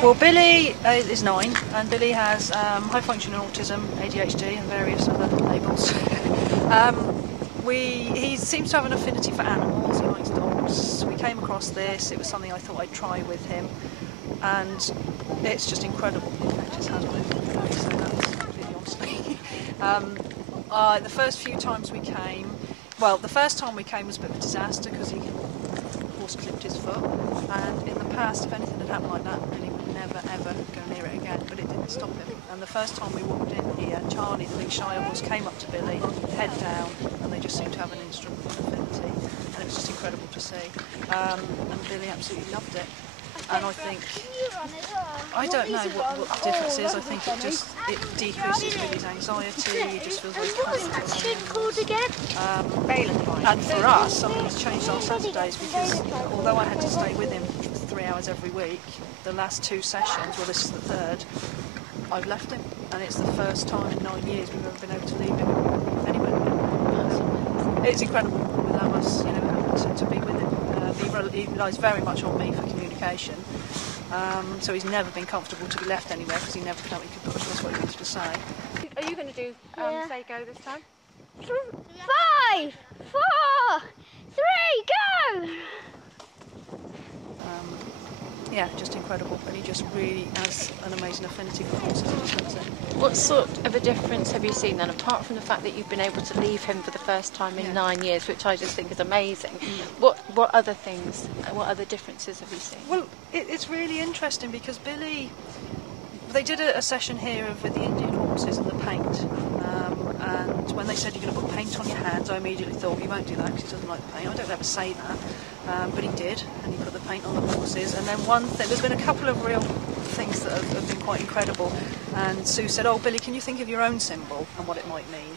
Well, Billy is 9, and Billy has high functioning autism, ADHD, and various other labels. He seems to have an affinity for animals. He likes dogs. We came across this. It was something I thought I'd try with him, and it's just incredible the effect it's had on him. So that's completely honestly. The first few times we came, well, the first time we came was a bit of a disaster because he horse clipped his foot, and in the past, if anything had happened like that, Billy would never ever go near it again, but it didn't stop him. And the first time we walked in here, Charlie, the big Shire horse, came up to Billy, head down, and they just seemed to have an instant affinity, and it was just incredible to see. And Billy absolutely loved it. And I think, I don't know what the difference is. I think it decreases Billy's anxiety. He just feels very comfortable. And for us, I mean, it's changed our Saturdays because although I had to stay with him for 3 hours every week, the last 2 sessions, well, this is the 3rd, I've left him, and it's the first time in 9 years we've ever been able to leave him anywhere. It's incredible without us, having to be with him. He relies very much on me for communication, so he's never been comfortable to be left anywhere because he never felt he could put across what he wanted to say. Are you going to do say go this time? 5, 4, 3, go! Yeah, just incredible, and he just really has an amazing affinity for horses. What sort of a difference have you seen then, apart from the fact that you've been able to leave him for the first time in 9 years, which I just think is amazing? What other things, what other differences have you seen? Well, it's really interesting because Billy, they did a session here with the Indian horses and the paint, and when they said you're going to put paint on your hands, I immediately thought, he won't do that because he doesn't like the paint. I don't ever say that, but he did, and he put the paint on the horses. And then one thing, there's been a couple of real things that have been quite incredible, and Sue said, oh Billy, can you think of your own symbol and what it might mean?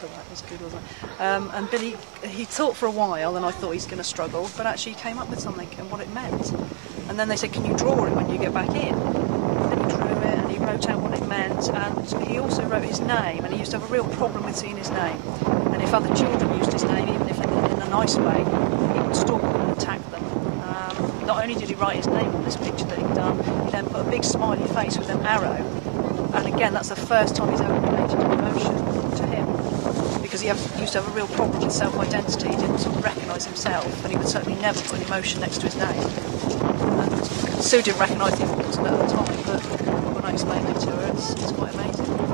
That was good, wasn't it? And Billy, he thought for a while, and I thought he's going to struggle, but actually he came up with something and what it meant. And then they said, can you draw it when you get back in? And he drew it, and he wrote out what it meant, and he also wrote his name, and he used to have a real problem with seeing his name. And if other children used his name, even if in a nice way, he would stalk them and attack them. Not only did he write his name on this picture that he'd done, he then put a big smiley face with an arrow. And again, that's the first time he's ever related an emotion to him. Because he used to have a real problem with self-identity. He didn't sort of recognise himself, and he would certainly never put an emotion next to his name. And Sue didn't recognise the importance of it at the time, but when I explained it to her, it's quite amazing.